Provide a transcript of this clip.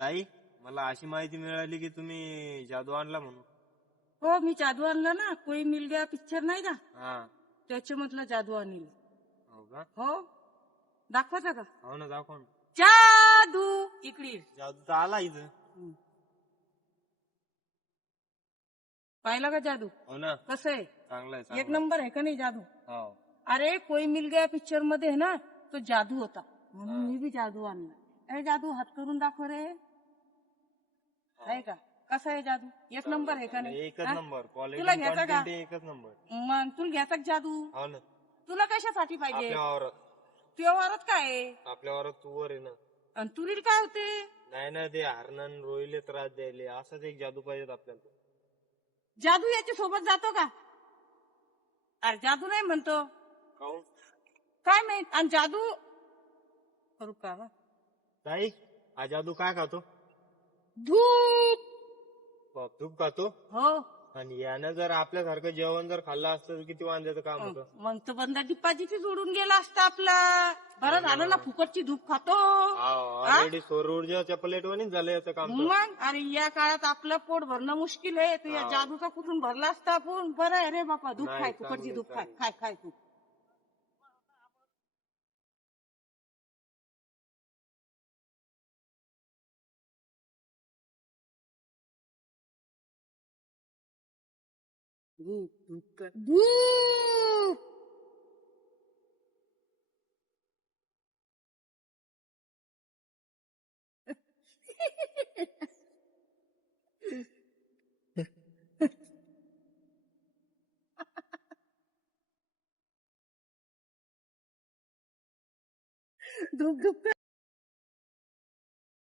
ताई, मला अशी माहिती मिळाली की तुम्ही जादू आणला म्हणून. हो, मी जादू आणला ना. कोई मिल गया पिक्चर नाही का, हा. त्याच्यामधला जादू आणली. हो का? हो, दाखवायचा का हो ना, दाखव ना. जादू? इकडे ये. जादू तर आला इथं. पाहिला का जादू? हो ना, कसं आहे? चांगलं आहे, एक चांगलं आहे. नंबर आहे का नाही जादू? हो. अरे कोई मिल गया पिक्चर मध्ये है ना, तो जादू होता म्हणून मी बी जादू आणला. जादू हात करून दाखव रे. आहे का? कसा आहे जादू? एक नंबर आहे का नाही? एकच हा? नंबर. क्वालिटी तुला घ्यायचा का? क्वांटिटी एकच नंबर. मग तुला घ्यायचा का जादू? हो ना. तुला कशासाठी पाहिजे? आपल्या वावरात. तुझ्या वावरात काय आहे? आपल्या वावरात तुवर आहे ना. आणि तुरील काय होते? नाही ना, ते हरणन रोहिले त्रास द्यायले. असंच एक जादू पाहिजे आपल्याला. जादू याच्या सोबत जातो का? अरे जादू नाही म्हणतो. काहून? काय माहित. आणि जादू करू का? ताई, हा जादू काय खातो? धूप. तूप खातो. हो, आणि यानं जर आपल्यासारखं जेवण जर खाल्लं असतं तर किती वांद्याचं काम होतं. मग तर बंदा डिपाजिट जोडून गेला असता आपला. बरं झालं ना, फुकटची धूप खातो. ऑलरेडी सौर ऊर्जाच्या प्लेटवरच झालं याचं काम. मग अरे या काळात आपलं पोट भरणं मुश्किल आहे. तर या जादूचा कुठून भरला असता आपण. बरं आहे रे बापा, धूप नाही, खाय, फुकटची चांगलं, धूप खाय, चांगलं. खाय खाय तू. धूप धूप धूप. धूप धूप.